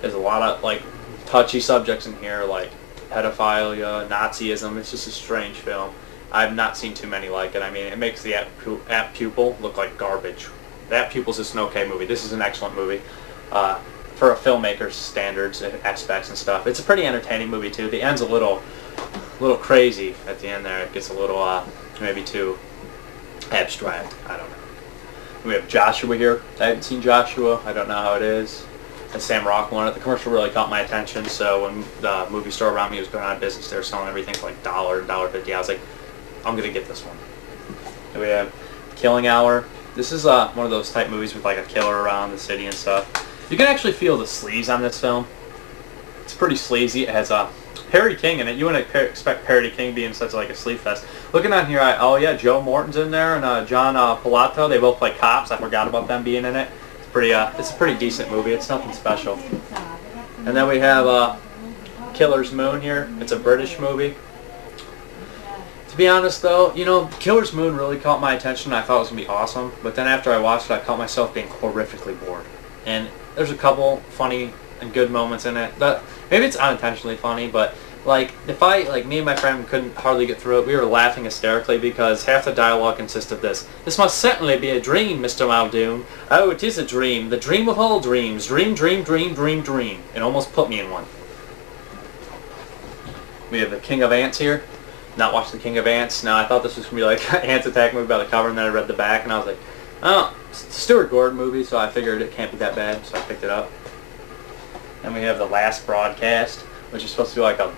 There's a lot of like touchy subjects in here, like pedophilia, Nazism. It's just a strange film. I've not seen too many like it. I mean, it makes the Apt Pupil look like garbage. The Apt Pupil's just an okay movie. This is an excellent movie. For a filmmaker's standards and aspects and stuff. It's a pretty entertaining movie too. The end's a little crazy at the end there. It gets a little maybe too abstract. I don't know. We have Joshua here. I haven't seen Joshua. I don't know how it is. And Sam Rockwell in it. The commercial really caught my attention. So when the movie store around me was going out of business, they were selling everything for like $1.50. I was like, I'm gonna get this one. And we have Killing Hour. This is one of those type movies with like a killer around the city and stuff. You can actually feel the sleaze on this film. It's pretty sleazy. It has Parody King in it. You wouldn't expect Parody King being such like a sleaze fest. Looking on here, oh yeah, Joe Morton's in there and John Pilato. They both play cops. I forgot about them being in it. It's pretty. It's a pretty decent movie. It's nothing special. And then we have Killer's Moon here. It's a British movie. To be honest though, you know, Killer's Moon really caught my attention. I thought it was gonna be awesome. But then after I watched it, I caught myself being horrifically bored. And there's a couple funny and good moments in it. That maybe it's unintentionally funny, but like if me and my friend couldn't hardly get through it, we were laughing hysterically because half the dialogue consists of this. This must certainly be a dream, Mr. Muldoon. Oh, it is a dream. The dream of all dreams. Dream, dream, dream, dream, dream. It almost put me in one. We have the King of Ants here. Not watched the King of Ants. Now I thought this was gonna be like an Ants Attack movie by the cover, and then I read the back and I was like, oh, it's a Stuart Gordon movie, so I figured it can't be that bad, so I picked it up. And we have The Last Broadcast, which is supposed to be like a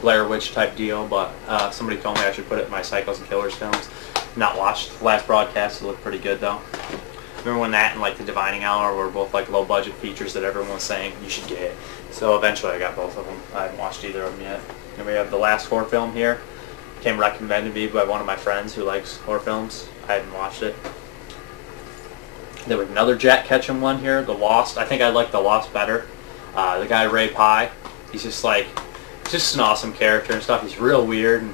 Blair Witch type deal, but somebody told me I should put it in my Psychos and Killers films. Not watched The Last Broadcast. It looked pretty good though. Remember when that and like The Divining Hour were both like low budget features that everyone was saying you should get. So eventually I got both of them. I haven't watched either of them yet. And we have the last horror film here. Came recommended to me by one of my friends who likes horror films. I hadn't watched it. There was another Jack Ketchum one here, The Lost. I think I like The Lost better. The guy Ray Pye, he's just an awesome character and stuff. He's real weird, and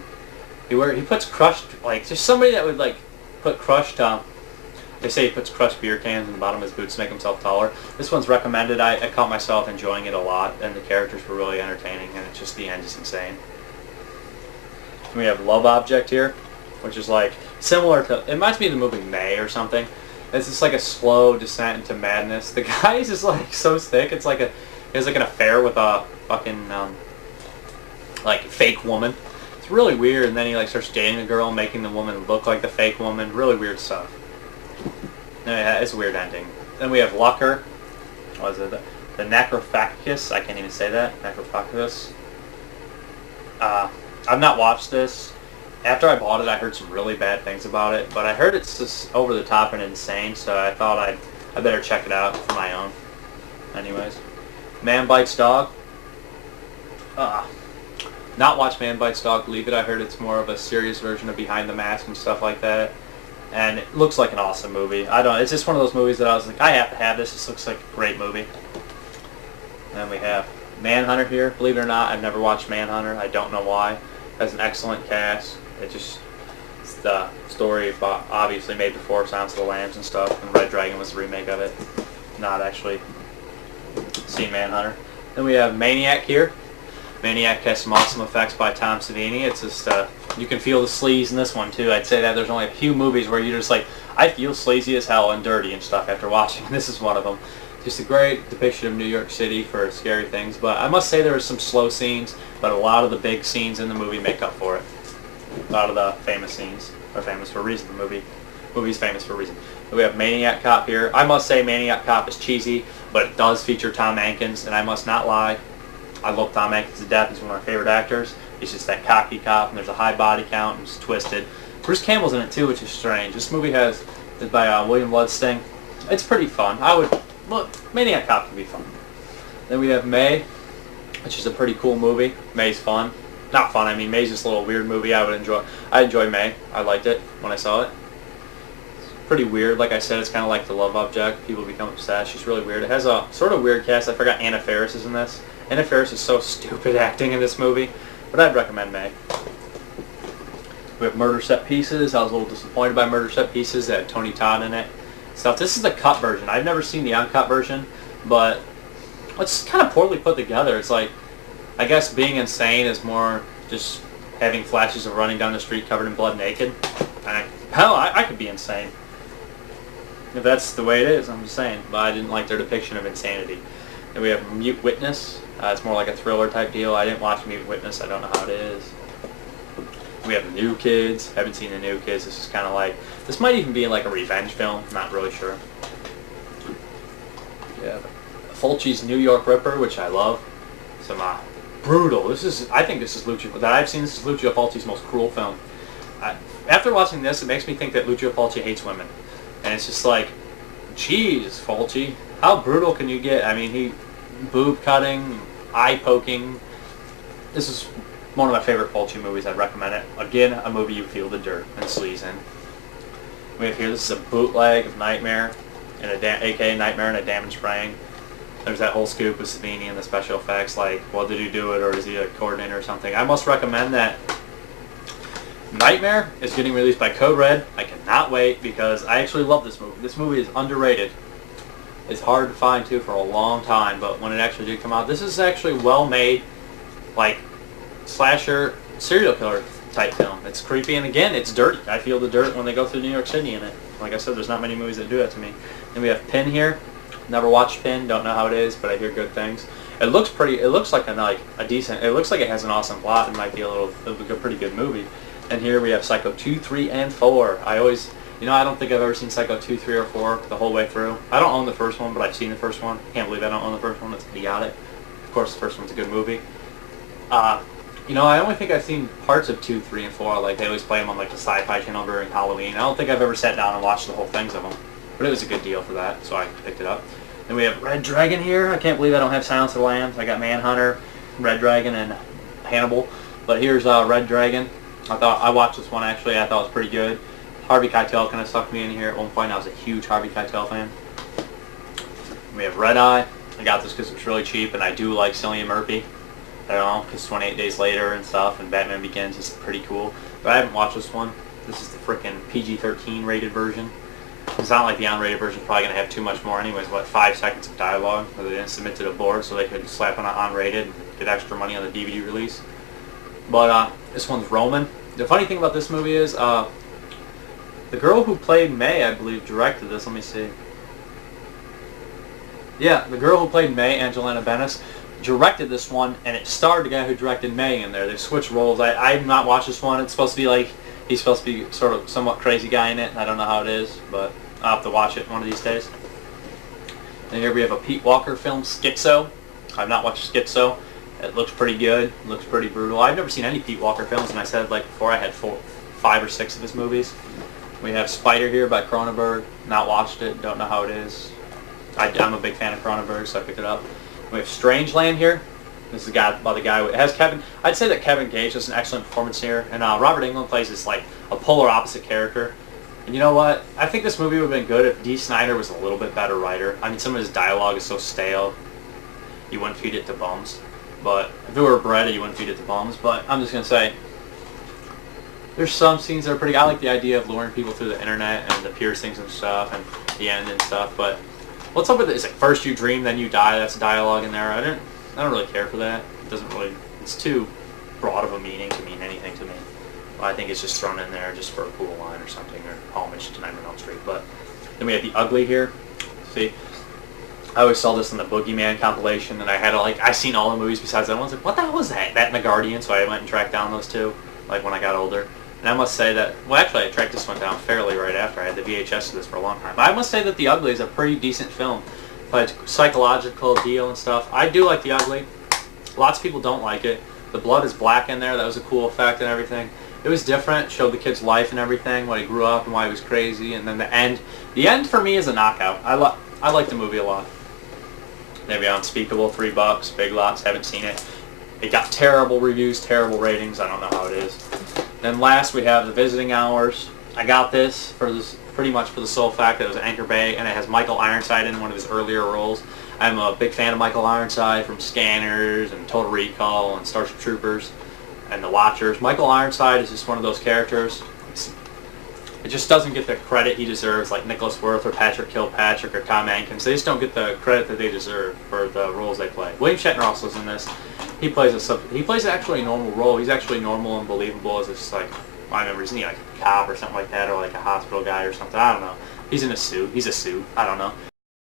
he puts crushed, like, just somebody that would like put crushed. They say he puts crushed beer cans in the bottom of his boots to make himself taller. This one's recommended. I caught myself enjoying it a lot, and the characters were really entertaining, and it's just the end is insane. We have Love Object here, which is like similar to, it reminds me of the movie May or something. It's just like a slow descent into madness. The guy is just like so sick. It's like he has like an affair with a fucking like fake woman. It's really weird. And then he like starts dating a girl, making the woman look like the fake woman. Really weird stuff. Yeah, it's a weird ending. Then we have Lucker. What is it? The Necrophagous. I can't even say that. Necrophagous. I've not watched this. After I bought it, I heard some really bad things about it, but I heard it's just over the top and insane, so I thought I better check it out for my own. Anyways, Man Bites Dog. Not watch Man Bites Dog, believe it. I heard it's more of a serious version of Behind the Mask and stuff like that, and it looks like an awesome movie. It's just one of those movies that I was like, I have to have this. This looks like a great movie. And then we have Manhunter here. Believe it or not, I've never watched Manhunter. I don't know why. It has an excellent cast. It's the story obviously made before Silence of the Lambs and stuff, and Red Dragon was the remake of it. Not actually seen Manhunter. Then we have Maniac here. Maniac has some awesome effects by Tom Savini. It's just, you can feel the sleaze in this one too. I'd say that there's only a few movies where you're just like, I feel sleazy as hell and dirty and stuff after watching. This is one of them. Just a great depiction of New York City for scary things. But I must say there were some slow scenes, but a lot of the big scenes in the movie make up for it. A lot of the famous scenes are famous for a reason. The movie's famous for a reason. We have Maniac Cop here. I must say Maniac Cop is cheesy, but it does feature Tom Atkins, and I must not lie. I love Tom Atkins to death. He's one of my favorite actors. He's just that cocky cop, and there's a high body count, and it's twisted. Bruce Campbell's in it too, which is strange. This movie is by William Bloodsting. It's pretty fun. Maniac Cop can be fun. Then we have May, which is a pretty cool movie. May's fun. Not fun, I mean May's just a little weird movie I enjoy May. I liked it when I saw it. It's pretty weird. Like I said, it's kind of like The Love Object. People become obsessed. She's really weird. It has a sort of weird cast. I forgot Anna Faris is in this. Anna Faris is so stupid acting in this movie, but I'd recommend May. We have Murder Set Pieces. I was a little disappointed by Murder Set Pieces. That had Tony Todd in it. This is the cut version. I've never seen the uncut version, but it's kind of poorly put together. It's like, I guess being insane is more just having flashes of running down the street covered in blood naked. Hell, I could be insane. If that's the way it is, I'm just saying. But I didn't like their depiction of insanity. Then we have Mute Witness. It's more like a thriller type deal. I didn't watch Mute Witness. I don't know how it is. We have The New Kids. Haven't seen The New Kids. This is kind of like, this might even be like a revenge film. Not really sure. Yeah. Fulci's New York Ripper, which I love. Some brutal. I think this is Lucio. That I've seen, this is Lucio Fulci's most cruel film. After watching this, it makes me think that Lucio Fulci hates women. And it's just like, geez, Fulci, how brutal can you get? I mean, boob cutting, eye poking. This is one of my favorite Fulci movies. I'd recommend it. Again, a movie you feel the dirt and sleaze in. We have here, this is a bootleg of Nightmare, aka Nightmare and a Damage Spraying. There's that whole scoop with Savini and the special effects, like, well, did he do it, or is he a coordinator or something? I must recommend that. Nightmare is getting released by Code Red. I cannot wait, because I actually love this movie. This movie is underrated. It's hard to find, too, for a long time, but when it actually did come out, this is actually well-made, like, slasher, serial killer type film. It's creepy, and again, it's dirty. I feel the dirt when they go through New York City in it. Like I said, there's not many movies that do that to me. Then we have Pin here. Never watched Pin, don't know how it is, but I hear good things. It looks pretty. It looks like a decent. It looks like it has an awesome plot. It might be a pretty good movie. And here we have Psycho 2, 3, and 4. I don't think I've ever seen Psycho 2, 3, or 4 the whole way through. I don't own the first one, but I've seen the first one. Can't believe I don't own the first one. That's idiotic. Of course, the first one's a good movie. I only think I've seen parts of 2, 3, and 4. Like, they always play them on, like, the Sci-Fi Channel during Halloween. I don't think I've ever sat down and watched the whole things of them. But it was a good deal for that, so I picked it up. Then we have Red Dragon here. I can't believe I don't have Silence of the Lambs. I got Manhunter, Red Dragon, and Hannibal. But here's Red Dragon. I watched this one, actually. I thought it was pretty good. Harvey Keitel kind of sucked me in here at one point. I was a huge Harvey Keitel fan. We have Red Eye. I got this because it's really cheap, and I do like Cillian Murphy. I don't know, because 28 Days Later and stuff, and Batman Begins is pretty cool. But I haven't watched this one. This is the frickin' PG-13 rated version. It's not like the unrated version is probably going to have too much more anyways. 5 seconds of dialogue that they didn't submit to the board, so they could slap on an unrated and get extra money on the DVD release. But this one's Roman. The funny thing about this movie is the girl who played May, I believe, directed this. Let me see. Yeah, the girl who played May, Angelina Benes, directed this one, and it starred the guy who directed May in there. They switched roles. I've not watched this one. It's supposed to be like, he's supposed to be sort of somewhat crazy guy in it. I don't know how it is, but I'll have to watch it one of these days. And here we have a Pete Walker film, Schizo. I've not watched Schizo. It looks pretty good. It looks pretty brutal. I've never seen any Pete Walker films, and I said like before I had 5 or 6 of his movies. We have Spider here by Cronenberg. Not watched it. Don't know how it is. I'm a big fan of Cronenberg, so I picked it up. We have Strangeland here. This is by the guy. It has Kevin. I'd say that Kevin Gage does an excellent performance here, and Robert Englund plays this like a polar opposite character. And you know what? I think this movie would have been good if Dee Snider was a little bit better writer. I mean, some of his dialogue is so stale, you wouldn't feed it to bums. But if it were bread, you wouldn't feed it to bums. But I'm just gonna say, there's some scenes that are pretty. I like the idea of luring people through the internet and the piercings and stuff, and the end and stuff. But what's up with it? Is it first you dream, then you die? That's dialogue in there. I don't really care for that. It doesn't really. It's too broad of a meaning to mean anything to me. Well, I think it's just thrown in there just for a cool line or something, or homage to Nightmare on Elm Street. But then we have The Ugly here. See, I always saw this in the Boogeyman compilation, and I had I seen all the movies besides that one. I was like, what the hell was that? That and The Guardian. So I went and tracked down those two, like when I got older. And I must say that, well, actually, I tracked this one down fairly right after. I had the VHS of this for a long time. But I must say that The Ugly is a pretty decent film. But psychological deal and stuff. I do like The Ugly. Lots of people don't like it. The blood is black in there. That was a cool effect and everything. It was different. Showed the kid's life and everything, when he grew up and why he was crazy. And then the end. The end for me is a knockout. I like the movie a lot. Maybe Unspeakable, $3, Big Lots. Haven't seen it. It got terrible reviews, terrible ratings. I don't know how it is. Then last we have The Visiting Hours. I got this pretty much for the sole fact that it was Anchor Bay, and it has Michael Ironside in one of his earlier roles. I'm a big fan of Michael Ironside from Scanners and Total Recall and Starship Troopers and The Watchers. Michael Ironside is just one of those characters. It just doesn't get the credit he deserves, like Nicholas Worth or Patrick Kilpatrick or Tom Atkins. They just don't get the credit that they deserve for the roles they play. William Shatner also is in this. He plays actually a normal role. He's actually normal and believable as just like, I remember he's like a cop or something like that, or like a hospital guy or something. I don't know. He's in a suit. He's a suit. I don't know.